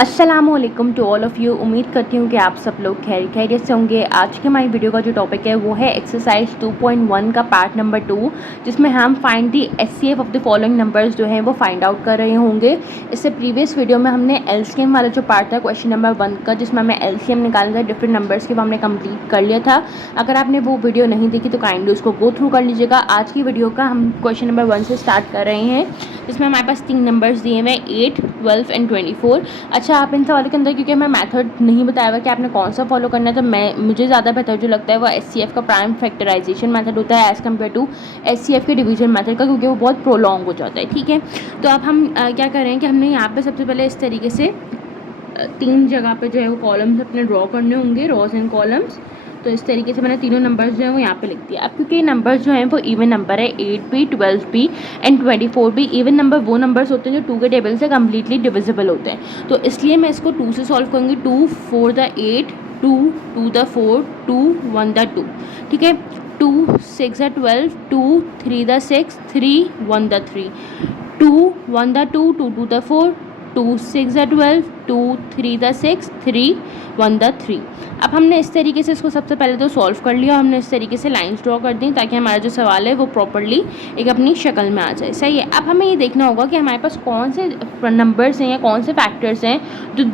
अस्सलामुअलैकुम to all of you. उम्मीद करती हूँ कि आप सब लोग खैरियत से होंगे। आज के हमारी वीडियो का जो टॉपिक है वो है एक्सरसाइज 2.1 का पार्ट नंबर 2, जिसमें हम find the HCF of the following numbers जो हैं वो फाइंड आउट कर रहे होंगे। इससे प्रीवियस वीडियो में हमने एलसीएम वाला जो पार्ट था क्वेश्चन नंबर 1 का, जिसमें हमें एलसीएम निकालना था डिफरेंट नंबर्स की, वो हमने कंप्लीट कर लिया था। अगर आपने वो वीडियो नहीं देखी तो काइंडली उसको गो थ्रू कर लीजिएगा। आज की वीडियो का हम क्वेश्चन नंबर 1 से स्टार्ट कर रहे हैं, जिसमें हमारे पास 3 नंबर्स दिए हुए हैं 8, 12 एंड 24। अच्छा, आप इन सवालों के अंदर क्योंकि हमें मेथड नहीं बताया हुआ कि आपने कौन सा फॉलो करना है, तो मुझे ज़्यादा बेहतर जो लगता है वो एचसीएफ का प्राइम फैक्टराइजेशन मेथड होता है एज़ कम्पेयर टू एचसीएफ के डिवीजन मेथड का, क्योंकि वो बहुत प्रोलॉन्ग हो जाता है। ठीक है, तो अब हम क्या कर रहे हैं कि हमने यहाँ पे सबसे पहले इस तरीके से 3 जगह पे जो है वो कॉलम्स अपने ड्रॉ करने होंगे, रोज एंड कॉलम्स। तो इस तरीके से मैंने तीनों नंबर्स जो है वो यहाँ पे लिख दिया। अब क्योंकि ये नंबर्स जो हैं वो इवन नंबर है, 8 भी, 12 भी एंड 24 भी। इवन नंबर वो नंबर्स होते हैं जो 2 के टेबल से कम्प्लीटली डिविजिबल होते हैं, तो इसलिए मैं इसको 2 से सॉल्व करूँगी। 2 4 द 8, 2 2 द 4, 2 1 द 2। ठीक है, 2 6 the 12, 2 3 the 6, 3 1 the 3, 2 1 the 2, 2 2 the 4, 2 6 the 12, 2 3 the 6, 3 1 the 3। अब हमने इस तरीके से इसको सबसे पहले तो सॉल्व कर लिया। हमने इस तरीके से लाइंस ड्रॉ कर दी ताकि हमारा जो सवाल है वो प्रॉपर्ली एक अपनी शक्ल में आ जाए। सही है, अब हमें ये देखना होगा कि हमारे पास कौन से नंबर्स हैं या कौन से फैक्टर्स हैं जो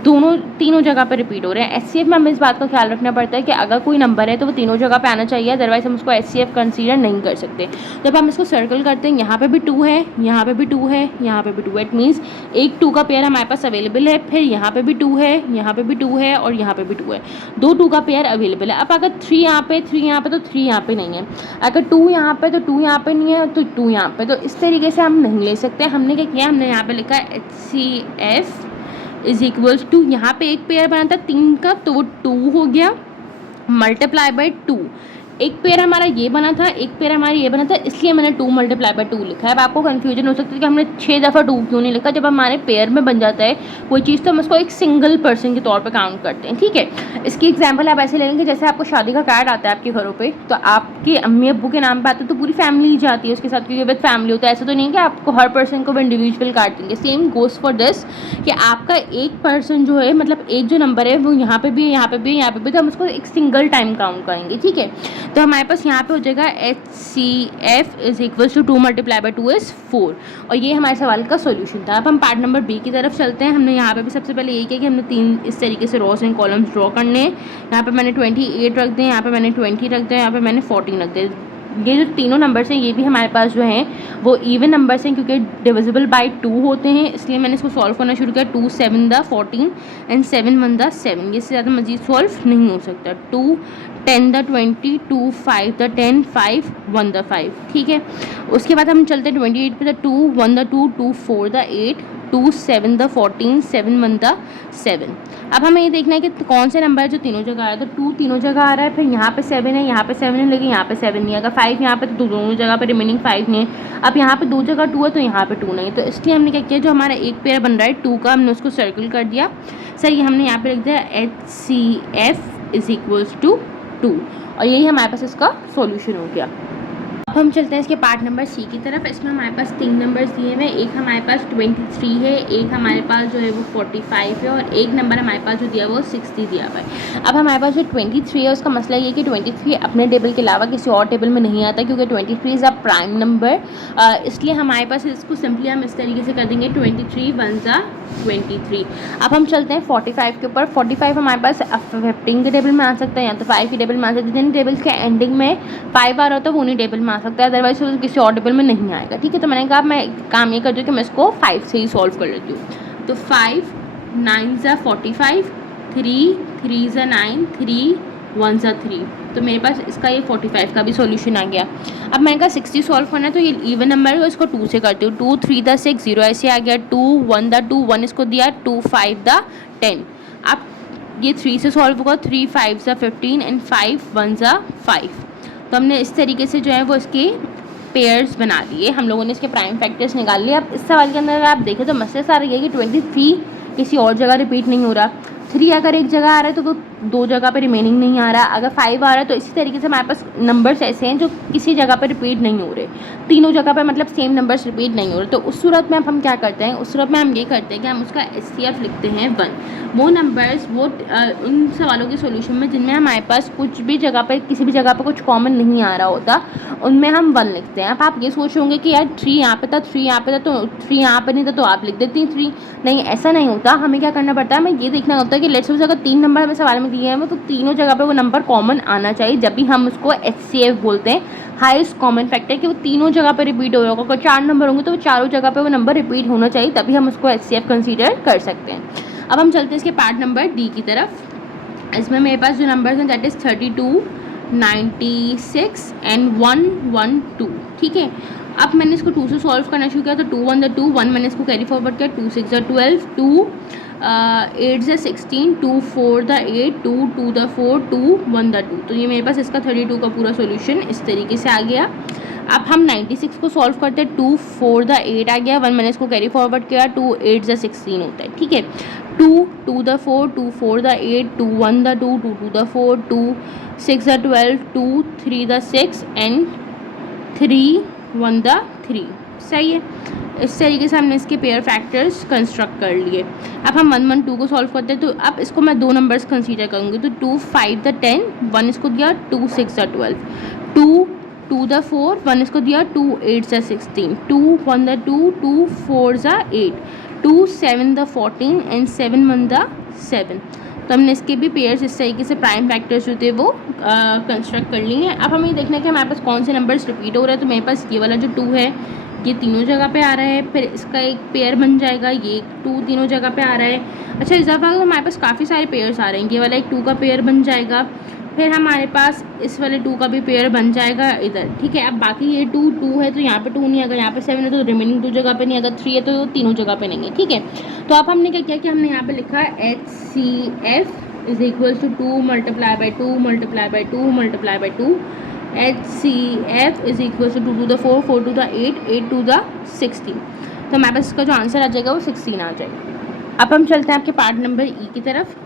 तीनों जगह पर रिपीट हो रहे हैं। एचसीएफ में हमें इस बात का ख्याल रखना पड़ता है कि अगर कोई नंबर है तो वो तीनों जगह पर आना चाहिए, अदरवाइज हम उसको एचसीएफ कंसीडर नहीं कर सकते। जब हम इसको सर्कल करते हैं, यहाँ पर भी 2 है, यहाँ पर भी 2 है, यहाँ पर भी 2 है, इट मीन्स एक 2 का पेयर हमारे पास अवेलेबल है। फिर यहाँ पे भी 2 है, यहाँ पे भी 2 है और यहाँ पे भी 2 है, 2 का पेयर अवेलेबल है। अब अगर 3 यहाँ पे, 3 यहाँ पे, तो 3 यहाँ पे नहीं है। अगर 2 यहाँ पे तो 2 यहाँ पे नहीं है, तो 2 यहाँ पे। तो इस तरीके से हम नहीं ले सकते। हमने क्या किया, हमने यहाँ पे लिखा HCF इज इक्वल्स टू, यहाँ पे एक पेयर बना था 3 का, तो वो 2 हो गया, मल्टीप्लाई बाई 2। एक पेयर हमारा ये बना था, एक पेयर हमारा ये बना था, इसलिए मैंने 2 मल्टीप्लाई बाई 2 लिखा है। अब आपको कन्फ्यूजन हो सकती है कि हमने 6 दफ़ा 2 क्यों नहीं लिखा। जब हमारे पेयर में बन जाता है कोई चीज़ तो हम उसको एक सिंगल पर्सन के तौर पे काउंट करते हैं। ठीक है, इसकी एग्जांपल आप ऐसे ले लेंगे जैसे आपको शादी का कार्ड आता है आपके घरों पे, तो आपके अम्मी अब्बू के नाम पे आता है तो पूरी फैमिली ही जाती है उसके साथ, क्योंकि विद फैमिली होता है। ऐसा तो नहीं कि आपको हर पर्सन को इंडिविजुअल कार्ड देंगे। सेम गोज़ फॉर दिस कि आपका एक पर्सन जो है, मतलब एक जो नंबर है वो यहाँ पे भी है, यहाँ पे भी है, यहाँ पे भी, तो हम उसको एक सिंगल टाइम काउंट करेंगे। ठीक है, तो हमारे पास यहाँ पे हो जाएगा HCF is equals to 2 multiply by 2 is 4, और ये हमारे सवाल का सॉल्यूशन था। अब हम पार्ट नंबर बी की तरफ चलते हैं। हमने यहाँ पे भी सबसे पहले ये किया कि हमने 3 इस तरीके से रोज एंड कॉलम्स ड्रॉ करने हैं। यहाँ पे मैंने 28 रख दिए, यहाँ पे मैंने 20 रख दिया, यहाँ पे मैंने 14 रख दिए। ये जो तीनों नंबर्स हैं ये भी हमारे पास जो हैं वो इवन नंबर्स हैं, क्योंकि डिविजिबल बाय 2 होते हैं, इसलिए मैंने इसको सॉल्व करना शुरू किया। 2 7 द 14 एंड 7 1 द 7, इससे ज़्यादा मजीद सॉल्व नहीं हो सकता। 2 10 द 20, 2 5 द 10, 5 1 द 5। ठीक है, उसके बाद हम चलते हैं 28 पे। 2 1 द 2, 2 4 द 8, 2 7 द 14, 7 1 द 7। अब हमें ये देखना है कि कौन से नंबर है जो तीनों जगह आ रहा है। तो 2 तीनों जगह आ रहा है, फिर यहाँ पे 7 है, यहाँ पे 7 है, लेकिन यहाँ पे 7 नहीं है। अगर 5 यहाँ पे तो दोनों जगह पे रिमेनिंग 5 नहीं है। अब यहाँ पे 2 जगह 2 है तो यहाँ पे 2 नहीं है, तो इसलिए हमने क्या किया, जो हमारा एक पेयर बन रहा है 2 का, हमने उसको सर्कल कर दिया। सही, हमने यहाँ पे लिख दिया HCF इज इक्वल्स टू 2, और यही हमारे पास इसका सॉल्यूशन हो गया। अब हम चलते हैं इसके पार्ट नंबर सी की तरफ। इसमें हमारे पास 3 नंबर्स दिए हुए हैं। एक हमारे पास 23 है, एक हमारे पास जो है वो 45 है, और एक नंबर हमारे पास जो दिया हुआ वो 60 दिया हुआ है। अब हमारे पास जो 23 है उसका मसला ये कि 23 अपने टेबल के अलावा किसी और टेबल में नहीं आता, क्योंकि 23 इज़ अ प्राइम नंबर। इसलिए हमारे पास इसको सिंपली हम इस तरीके से कर देंगे 23 1 ज़ा 23। अब हम चलते हैं 45 के ऊपर। 45 हमारे पास 15 के टेबल में आ सकता है या तो 5 के टेबल में आ सकता है। जिन टेबल्स के एंडिंग में 5 आ रहा होता है वो उन्हीं टेबल में आ सकता है, अदरवाइज वो किसी और टेबल में नहीं आएगा। ठीक है, तो मैंने कहा मैं काम ये करती हूँ कि मैं इसको 5 से ही सॉल्व कर लेती हूँ। तो 5 9 ज़ा 45, 3 3 ज़ा 9, 3 1 ज़ा 3, तो मेरे पास इसका ये 45 का भी सॉल्यूशन आ गया। अब मैंने कहा 60 सॉल्व करना है, तो ये इवन नंबर है, इसको 2 से करती हूँ। 2 3 द 6, 0 ऐसे आ गया। 2 1 द 2, 1 इसको दिया। 2 5 द 10। अब ये 3 से सॉल्व होगा। 3 5 ज़ा 15 एंड 5 1 ज़ा 5। तो हमने इस तरीके से जो है वो इसके पेयर्स बना लिए, हम लोगों ने इसके प्राइम फैक्टर्स निकाल लिए। अब इस सवाल के अंदर आप देखें तो मसला सारा ये है कि 23 किसी और जगह रिपीट नहीं हो रहा, 3 अगर एक जगह आ रहा है तो वो 2 जगह पे रिमेनिंग नहीं आ रहा, अगर 5 आ रहा है तो इसी तरीके से हमारे पास नंबर्स ऐसे हैं जो किसी जगह पे रिपीट नहीं हो रहे, तीनों जगह पे मतलब सेम नंबर्स रिपीट नहीं हो रहे। तो उस सूरत में अब हम क्या करते हैं, उस सूरत में हम ये करते हैं कि हम उसका HCF लिखते हैं 1। वो नंबर्स वो उन सवालों के सोल्यूशन में जिनमें हमारे पास कुछ भी जगह पर किसी भी जगह पर कुछ कॉमन नहीं आ रहा होता, उनमें हम 1 लिखते हैं। अब आप ये सोच होंगे कि यार 3 यहाँ पे था, 3 यहाँ पे था, तो 3 यहाँ पे नहीं था तो आप लिख देती हैं 3। नहीं, ऐसा नहीं होता। हमें क्या करना पड़ता है, हमें ये देखना होता है कि लेट्स सपोज अगर 3 नंबर हमें सवाल में दिए हैं तो तीनों जगह पे वो नंबर कॉमन आना चाहिए, जब भी हम उसको HCF बोलते हैं, हाईएस्ट कॉमन फैक्टर, कि वो तीनों जगह पे रिपीट हो रहा होगा। अगर 4 नंबर होंगे तो वो चारों जगह पे वो नंबर रिपीट होना चाहिए, तभी हम उसको HCF कंसीडर कर सकते हैं। अब हम चलते हैं इसके पार्ट नंबर D की तरफ। इसमें मेरे पास जो नंबर हैं दैट इज़ 32, 96 एंड 112। ठीक है, अब मैंने इसको 2 से सॉल्व करना शुरू किया तो 2 1 द 2, 1 मैंने इसको कैरी फॉरवर्ड किया, 2 6 the 12, 2 8 the 16, 2 4 the 8, 2 2 the 4, 2 1 the 2। तो ये मेरे पास इसका 32 का पूरा सोल्यूशन इस तरीके से आ गया। अब हम 96 को सॉल्व करते हैं, 2 4 द 8 आ गया, 1 मैंने इसको कैरी फॉरवर्ड किया, 2 8 द 16 होता है। ठीक है, 2 2 the 4, 2 4 the 8, 2 1 the 2, 2 2 the 4, 2 6 the 12, 2 3 the 6 and 3 1 the 3। सही है, इस तरीके से हमने इसके पेयर फैक्टर्स कंस्ट्रक्ट कर लिए। अब हम 1 1 2 को सॉल्व करते हैं, तो अब इसको मैं 2 नंबर्स कंसीडर करूँगी, तो 2 5 द 10, 1 इसको दिया, 2 6 द 12, 2 2 द 4, 1 इसको दिया, 2 8 the 16, 2 1 the 2, 2 4 the 8, 2 7 the 14 and 7 1 the 7। तो हमने इसके भी पेयर्स इस तरीके से प्राइम फैक्टर्स जो थे वो कंस्ट्रक्ट कर लिए हैं। अब हमें देखना है कि हमारे पास कौन से नंबर्स रिपीट हो रहे हैं। तो मेरे पास ये वाला जो 2 है ये तीनों जगह पे आ रहा है, फिर इसका एक पेयर बन जाएगा, ये 2 तीनों जगह पे आ रहा है। अच्छा, इस दफ़ा तो हमारे पास काफ़ी सारे पेयर्स आ रहे हैं, ये वाला एक 2 का पेयर बन जाएगा, फिर हमारे पास इस वाले 2 का भी पेयर बन जाएगा इधर। ठीक है, अब बाकी ये 2 2 है तो यहाँ पे 2 नहीं, अगर यहाँ पे 7 है तो रिमेनिंग 2 जगह पे नहीं, अगर 3 है तो तीनों जगह पे नहीं है। ठीक है, तो अब हमने क्या किया कि हमने यहाँ पे लिखा HCF is equal to 2 multiply by 2 multiply by 2 multiply by 2। HCF is equal to 2 to the 4, 4 to the 8, 8 to the 16। तो हमारे पास इसका जो आंसर आ जाएगा वो 16 आ जाएगा। अब हम चलते हैं आपके पार्ट नंबर E की तरफ।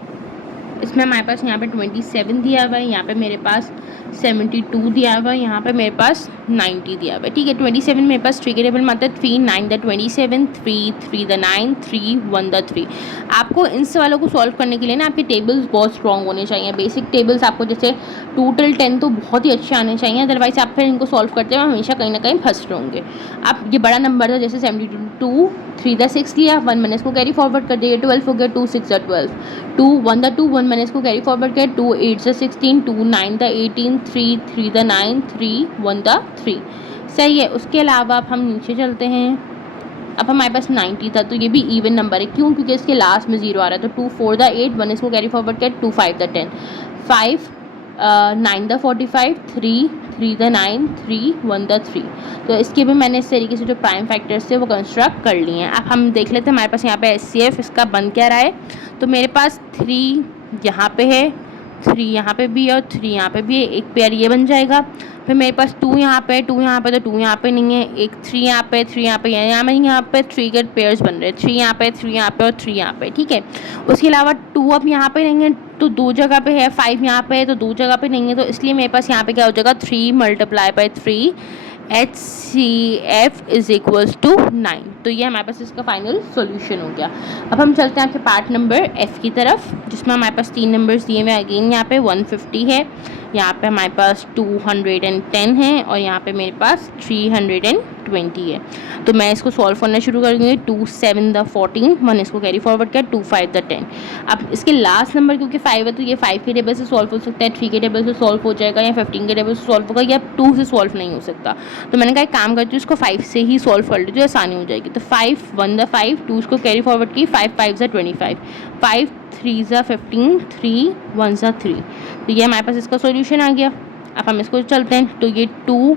इसमें हमारे पास यहाँ पे 27 दिया हुआ है, यहाँ पे मेरे पास 72 दिया हुआ है, यहाँ पे मेरे पास 90 दिया हुआ है। ठीक है, 27 मेरे पास 3 के टेबल में आता है, 3 9 द 27, 3 3 द 9, 3 1 द 3। आपको इन सवालों को सॉल्व करने के लिए ना आपके टेबल्स बहुत स्ट्रॉन्ग होने चाहिए। बेसिक टेबल्स आपको जैसे 2 till 10 तो बहुत ही अच्छे आने चाहिए, अदरवाइज आप फिर इनको सॉल्व करते हुए हमेशा कहीं ना कहीं फंस रहे होंगे। आप ये बड़ा नंबर था जैसे 72, 3 द 6 लिया, 1 मैंने इसको कैरी फॉरवर्ड कर दिया, 12 हो गया, 2 6 द 12, 2 1 द 2, 1 मैंने इसको कैरी फॉरवर्ड किया, 2 8 द 16, 2 9 द 18, 3 3 द 9, 3 1 द 3। सही है, उसके अलावा अब हम नीचे चलते हैं। अब हमारे पास 90 था, तो ये भी इवन नंबर है, क्यों? क्योंकि इसके लास्ट में 0 आ रहा है। तो 2 4 द 8, 1 इसको कैरी फॉरवर्ड किया, 2 5 द 10, 5 9 द 45, 3 3 द 9, 3 1 द 3। तो इसके भी मैंने इस तरीके से जो प्राइम फैक्टर्स थे वो कंस्ट्रक्ट कर लिए हैं। अब हम देख लेते हैं हमारे पास यहाँ पे HCF इसका बन क्या रहा है। तो मेरे पास 3 यहाँ पे है, 3 यहाँ पे भी है और 3 यहाँ पे भी है, एक पेयर ये बन जाएगा। फिर मेरे पास 2 यहाँ पे, 2 यहाँ पे, तो 2 यहाँ पे नहीं है, एक 3 यहाँ पे, 3 यहाँ पे, यहाँ पे 3 के पेयर्स बन रहे हैं, 3 यहाँ पे, 3 यहाँ पे और 3 यहाँ पे। ठीक है, उसके अलावा 2 अब यहाँ पे नहीं है तो 2 जगह पे है, 5 यहाँ पे है तो 2 जगह पे नहीं है, तो इसलिए मेरे पास यहाँ पे क्या हो जाएगा, 3 multiply by 3 HCF is equals to 9। तो ये हमारे पास इसका फाइनल सॉल्यूशन हो गया। अब हम चलते हैं आपके पार्ट नंबर F की तरफ, जिसमें हमारे पास 3 नंबर्स दिए हुए हैं। अगेन यहाँ पे 150 है, यहाँ पे हमारे पास 210 है और यहाँ पे मेरे पास 320 है। तो मैं इसको सॉल्व करना शुरू कर दूँगी। 2 7 द 14, 1 इसको कैरी फॉरवर्ड किया, 2 5 द 10। अब इसके लास्ट नंबर क्योंकि 5 है तो ये 5 के टेबल से सॉल्व हो सकता है, 3 के टेबल से सॉल्व हो जाएगा, या 15 के टेबल से सॉल्व होगा, या 2 से सॉल्व नहीं हो सकता। तो मैंने कहा एक काम करती हूँ, इसको 5 से ही सॉल्व कर लीजिए, आसानी हो जाएगी। तो 5 1 द 5, 2 इसको कैरी फॉरवर्ड की, 5 5 ज़ा 25, 5 3 ज़ा 15, 3 1 ज़ा 3। तो ये हमारे पास इसका सॉल्यूशन आ गया। अब हम इसको चलते हैं, तो ये 2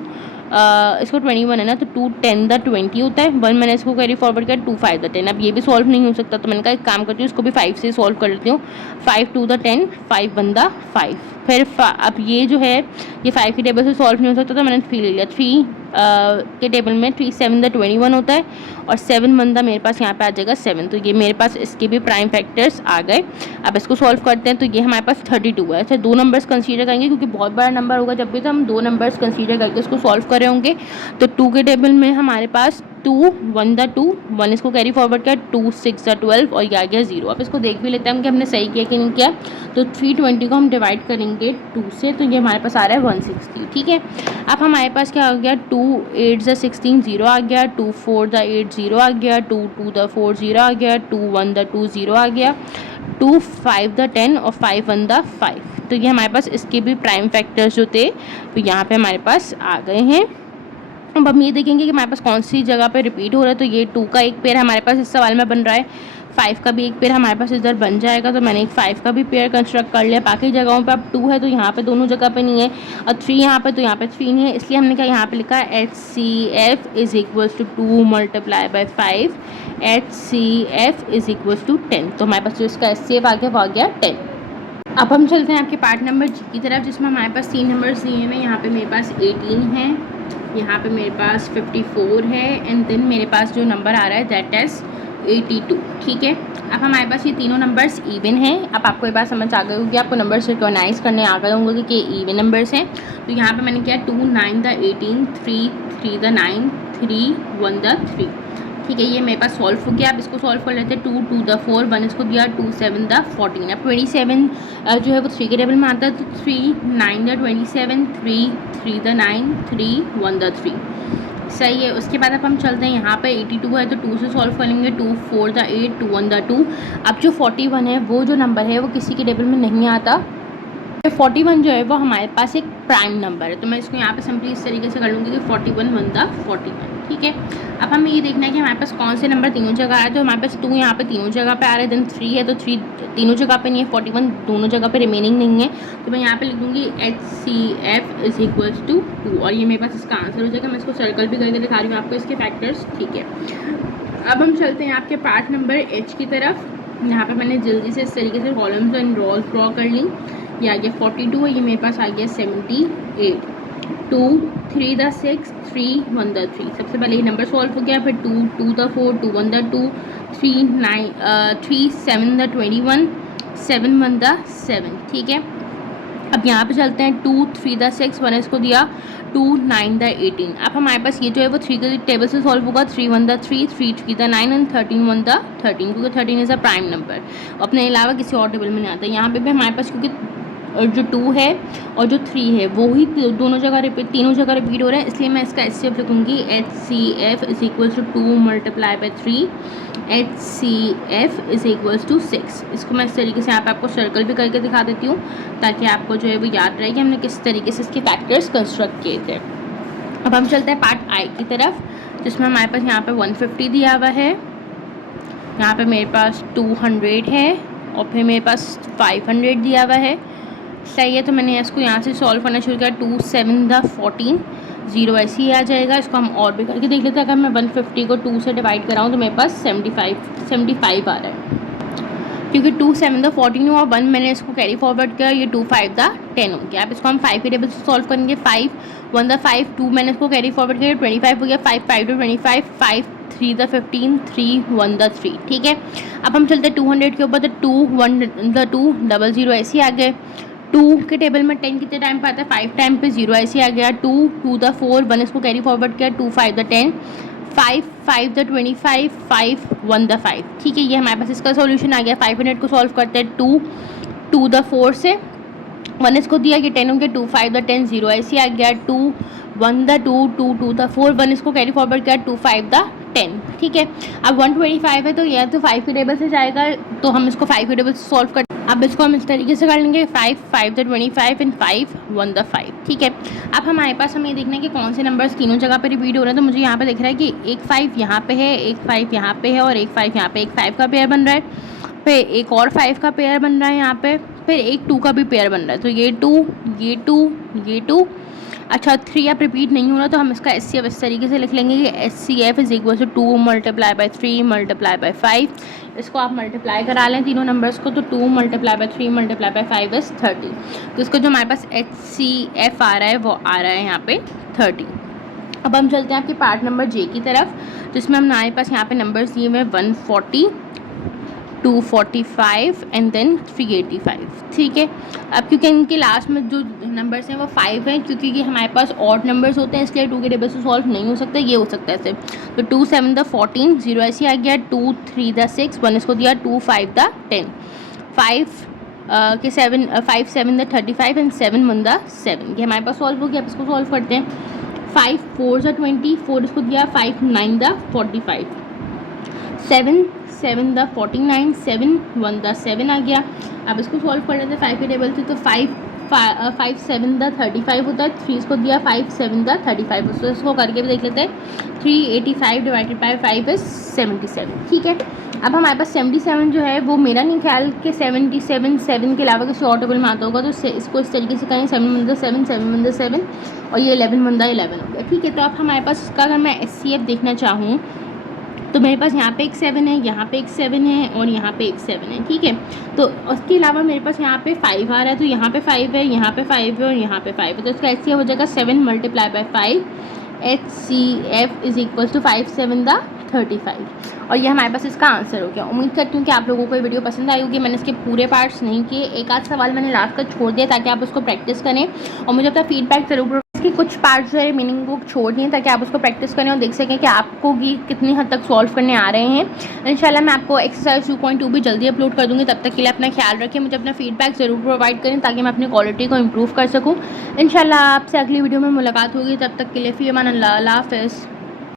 इसको 21 है ना, तो 2 10 द 20 होता है, 1 मैंने इसको कैरी फॉरवर्ड किया, 2 5 द 10। अब ये भी सॉल्व नहीं हो सकता, तो मैंने कहा एक काम करती हूँ, इसको भी 5 से सॉल्व कर लेती हूँ। 5 2 द 10, 5 1 द 5। फिर अब ये जो है ये 5 की टेबल से सॉल्व नहीं हो सकता, तो मैंने 3 ले लिया, 3 के टेबल में 3 7 द 21 होता है और 7 1 मेरे पास यहाँ पे आ जाएगा 7। तो ये मेरे पास इसके भी प्राइम फैक्टर्स आ गए। अब इसको सॉल्व करते हैं। तो ये हमारे पास 32 है। अच्छा, 2 नंबर्स कंसीडर करेंगे क्योंकि बहुत बड़ा नंबर होगा जब भी, तो हम 2 नंबर्स कंसीडर करके इसको सॉल्व कर रहे होंगे। तो 2 के टेबल में हमारे पास 2 1 द 2, 1 इसको कैरी फॉरवर्ड किया, 2 6 द 12 और ये आ गया 0। अब इसको देख भी लेते हैं हम कि हमने सही किया कि नहीं किया। तो 320 को हम डिवाइड करेंगे 2 से, तो ये हमारे पास आ रहा है 160। ठीक है, अब हमारे पास क्या आ गया, 2 8 द 16 0 आ गया, 2 4 द 8 0 आ गया, 2 2 द 4 0 आ गया, 2 1 द 2 0 आ गया, 2 5 द 10 और 5 1 द 5। तो ये हमारे पास इसके भी प्राइम फैक्टर्स जो थे तो यहाँ पे हमारे पास आ गए हैं। अब हम ये देखेंगे कि हमारे पास कौन सी जगह पे रिपीट हो रहा है। तो ये 2 का एक पेयर हमारे पास इस सवाल में बन रहा है, 5 का भी एक पेयर हमारे पास इधर बन जाएगा। तो मैंने एक 5 का भी पेयर कंस्ट्रक्ट कर लिया। बाकी जगहों पे अब 2 है तो यहाँ पे दोनों जगह पे नहीं है, और 3 यहाँ पे, तो यहाँ पे 3 नहीं है, इसलिए हमने क्या यहाँ पे लिखा HCF is equals to 2 multiply by 5, HCF is equals to 10। तो हमारे पास जो इसका HCF आ गया वो आ गया 10। अब हम चलते हैं आपके पार्ट नंबर जी की तरफ, जिसमें हमारे पास 3 नंबर्स दिए हुए हैं। यहाँ पे मेरे पास 18 है, यहाँ पे मेरे पास 54 है, एंड देन मेरे पास जो नंबर आ रहा है दैट इज़ 82। ठीक है, अब हमारे पास ये तीनों नंबर्स इवन हैं। अब आपको ये बात समझ आ गई होगी, आपको नंबर्स रिकॉग्नाइज करने आ गए होंगे कि इवन नंबर्स हैं। तो यहाँ पे मैंने किया 2 9 द 18, 3 3 द 9, 3 1 द 3। ठीक है, ये मेरे पास सॉल्व हो गया। अब इसको सॉल्व कर लेते हैं। 2 2 द 4, 1 इसको दिया, 2 7 द 14। अब 27 जो है वो 3 के टेबल में आता है। तो 3 9 द 27, 3 3 द 9, 3 1 द 3। सही है। उसके बाद अब हम चलते हैं, यहाँ पे 82 है तो 2 से सॉल्व करेंगे। 2 4 द 8, 2 1 द 2। अब जो 41 है वो जो नंबर है वो किसी के टेबल में नहीं आता। 41 जो है वो हमारे पास एक प्राइम नंबर है। तो मैं इसको यहाँ पे सिंपली इस तरीके से कर लूँगी कि 41 1 द 41। ठीक है, अब हमें ये देखना है कि हमारे पास कौन से नंबर तीनों जगह आ रहे हैं। तो हमारे पास 2 यहाँ पे तीनों जगह पे आ रहा है, देन 3 है तो 3 तीनों जगह पे नहीं है, 41 दोनों जगह पे रिमेनिंग नहीं है। तो मैं यहाँ पे लिख दूँगी HCF इज इक्वल्स टू 2 और ये मेरे पास इसका आंसर हो जाएगा। मैं इसको सर्कल भी करके दिखा रही हूँ आपको इसके फैक्टर्स। ठीक है, अब हम चलते हैं आपके पार्ट नंबर H की तरफ। यहाँ पर मैंने जल्दी से इस तरीके से कॉलम्स एंड रोज ड्रॉ कर ली। ये आ गया 42 है, ये मेरे पास आ गया 78, 2 3 द 6, 3 1 द 3। सबसे पहले ये नंबर सॉल्व हो गया। फिर 2 2 द 4, 2 1 द 2, 3 7 द 21, 7 1 द 7। ठीक है, अब यहाँ पे चलते हैं। 2 3 द 6, 1 इसको दिया, 2 9 द 18। अब हमारे पास ये जो है वो 3 के टेबल से सॉल्व होगा। 3 1 द 3, 3 3 द 9 एंड 13 1 द 13, क्योंकि 13 इज़ अ प्राइम नंबर, अपने अलावा किसी और टेबल में नहीं आता। यहाँ पे भी हमारे पास क्योंकि जो 2 है और जो 3 है वो ही दोनों जगह रिपीट, तीनों जगह रिपीट हो रहे हैं, इसलिए मैं इसका HCF लिखूँगी। HCF is equals to 2 multiply by 3, HCF is equals to 6। इसको मैं इस तरीके से यहाँ पे आपको सर्कल भी करके दिखा देती हूँ ताकि आपको जो है वो याद रहे कि हमने किस तरीके से इसके फैक्टर्स कंस्ट्रक्ट किए थे। अब हम चलते हैं पार्ट I की तरफ, जिसमें हमारे पास यहाँ पे 150 दिया हुआ है, यहाँ पे मेरे पास 200 है और फिर मेरे पास 500 दिया हुआ है। सही है, तो मैंने इसको यहाँ से सॉल्व करना शुरू किया। 2 7 द 14, 0 ऐसे ही आ जाएगा। इसको हम और भी करके देख लेते हैं। अगर मैं 150 को 2 से डिवाइड कराऊँ तो मेरे पास 75 आ रहा है, क्योंकि 2 7 द 14 हुआ, 1 मैंने इसको कैरी फॉरवर्ड किया, ये 2 5 द 10 हो गया। अब इसको हम 5 के टेबल से सॉल्व करेंगे। 5 1 द 5, 2 मैंने इसको कैरी फॉरवर्ड किया, 25 हो गया। 5 5 द 25, 5 3 द 15, 3 1 द 3। ठीक है, अब हम चलते हैं 200 के ऊपर। तो 2 1 द 2, 00 ऐसे आ गए। 2 के टेबल में 10 कितने टाइम पे आता है, 5 टाइम पे, 0 ऐसे आ गया। 2 2 द 4, 1 इसको कैरी फॉरवर्ड किया, 2 5 द 10, 5 5 द 25, 5 1 द 5। ठीक है, ये हमारे पास इसका सॉल्यूशन आ गया। 500 को सॉल्व करते हैं। 2 2 द 4 से, 1 इसको दिया कि 10 हो गया, 2 5 द 10, 0 ऐसे आ गया। 2 1 द 2, 2 2 द 4, 1 इसको कैरी फॉरवर्ड किया, 2 5 द 10। ठीक है, अब 125 है तो यह तो 5 के टेबल से जाएगा, तो हम इसको 5 के टेबल से सॉल्व कर। अब इसको हम इस तरीके से कर लेंगे। 5 5 द 25 एंड 5 1 द 5। ठीक है, अब हमारे पास हमें देखना है कि कौन से नंबर्स तीनों जगह पे रिपीट हो रहे हैं। तो मुझे यहाँ पे दिख रहा है कि एक 5 यहाँ पे है, एक 5 यहाँ पे है और एक 5 यहाँ पे। एक 5 का पेयर बन रहा है, फिर एक और 5 का पेयर बन रहा है यहाँ पे, फिर एक 2 का भी पेयर बन रहा है। तो ये 2 ये 2 ये 2। अच्छा, 3 अब रिपीट नहीं हो रहा तो हम इसका HCF इस तरीके से लिख लेंगे कि HCF is equal to 2 multiply by 3 multiply by 5। इसको आप मल्टीप्लाई करा लें तीनों नंबर्स को, तो 2 multiply by 3 multiply by 5 is 30। तो इसका जो हमारे पास HCF आ रहा है वो आ रहा है यहाँ पे 30। अब हम चलते हैं आपके पार्ट नंबर जे की तरफ, जिसमें हमारे पास यहाँ पे नंबर्स दिए हुए हैं 140, 245 एंड देन 385। ठीक है, अब क्योंकि इनके लास्ट में जो नंबर्स हैं वो 5 हैं, क्योंकि ये हमारे पास ऑड नंबर्स होते हैं इसलिए 2 के टेबल से सॉल्व नहीं हो सकता, ये हो सकता है ऐसे। तो 2 7 द 14, 0 ऐसे आ गया, 2 3 द 6, 1 इसको दिया, 2 5 द 10, 5 के 7, 5 7 द 35 एंड 7 1 द 7। ये हमारे पास सॉल्व हो गया। अब इसको सॉल्व करते हैं। 5 4 द 20, 4 इसको दिया, 5 9 द 45, 7 7 द 49, 7 1 द 7 आ गया। अब इसको सॉल्व कर लेते हैं 5 के टेबल से। तो 5 7 द 35 होता है, 3 इसको दिया, 5 7 द 35, तो इसको करके भी देख लेते हैं। 385 डिवाइडेड बाई 5 इज 77। ठीक है, अब हमारे पास 77 जो है वो मेरा नहीं ख्याल कि 77 7 के अलावा किसी और टेबल में आता होगा, तो इसको इस तरीके से करें, 7 1 द 7, 7 1 द 7 और ये 11 1 द 11 हो गया। ठीक है, तो अब हमारे पास इसका अगर मैं SCF देखना चाहूँ तो मेरे पास यहाँ पे एक 7 है, यहाँ पे एक 7 है और यहाँ पे एक 7 है। ठीक है, तो उसके अलावा मेरे पास यहाँ पे 5 आ रहा है, तो यहाँ पे 5 है, यहाँ पे 5 है और यहाँ पे 5 है, तो इसका SCF हो जाएगा 7 multiply by 5, HCF is equal to 5 7 the 35। और ये हमारे पास इसका आंसर हो गया। उम्मीद करती हूँ कि आप लोगों को ये वीडियो पसंद आई होगी। मैंने इसके पूरे पार्ट्स नहीं किए, एक आध सवाल मैंने लास्ट तक छोड़ दिया ताकि आप उसको प्रैक्टिस करें और मुझे अपना फीडबैक ज़रूर। इसके कुछ पार्ट्स जो है मीनिंग बुक छोड़ दिए ताकि आप उसको प्रैक्टिस करें और देख सकें कि आपको भी कितनी हद तक सॉल्व करने आ रहे हैं। इंशाल्लाह मैं आपको एक्सरसाइज 2.2 भी जल्दी अपलोड कर दूँगी। तब तक के लिए अपना ख्याल रखें, मुझे अपना फीडबैक ज़रूर प्रोवाइड करें ताकि मैं अपनी क्वालिटी को इम्प्रूव कर सकूँ। इंशाल्लाह आपसे अगली वीडियो में मुलाकात होगी, तब तक के लिए फ़ी अमान अल्लाह, अल्लाह हाफ़िज़।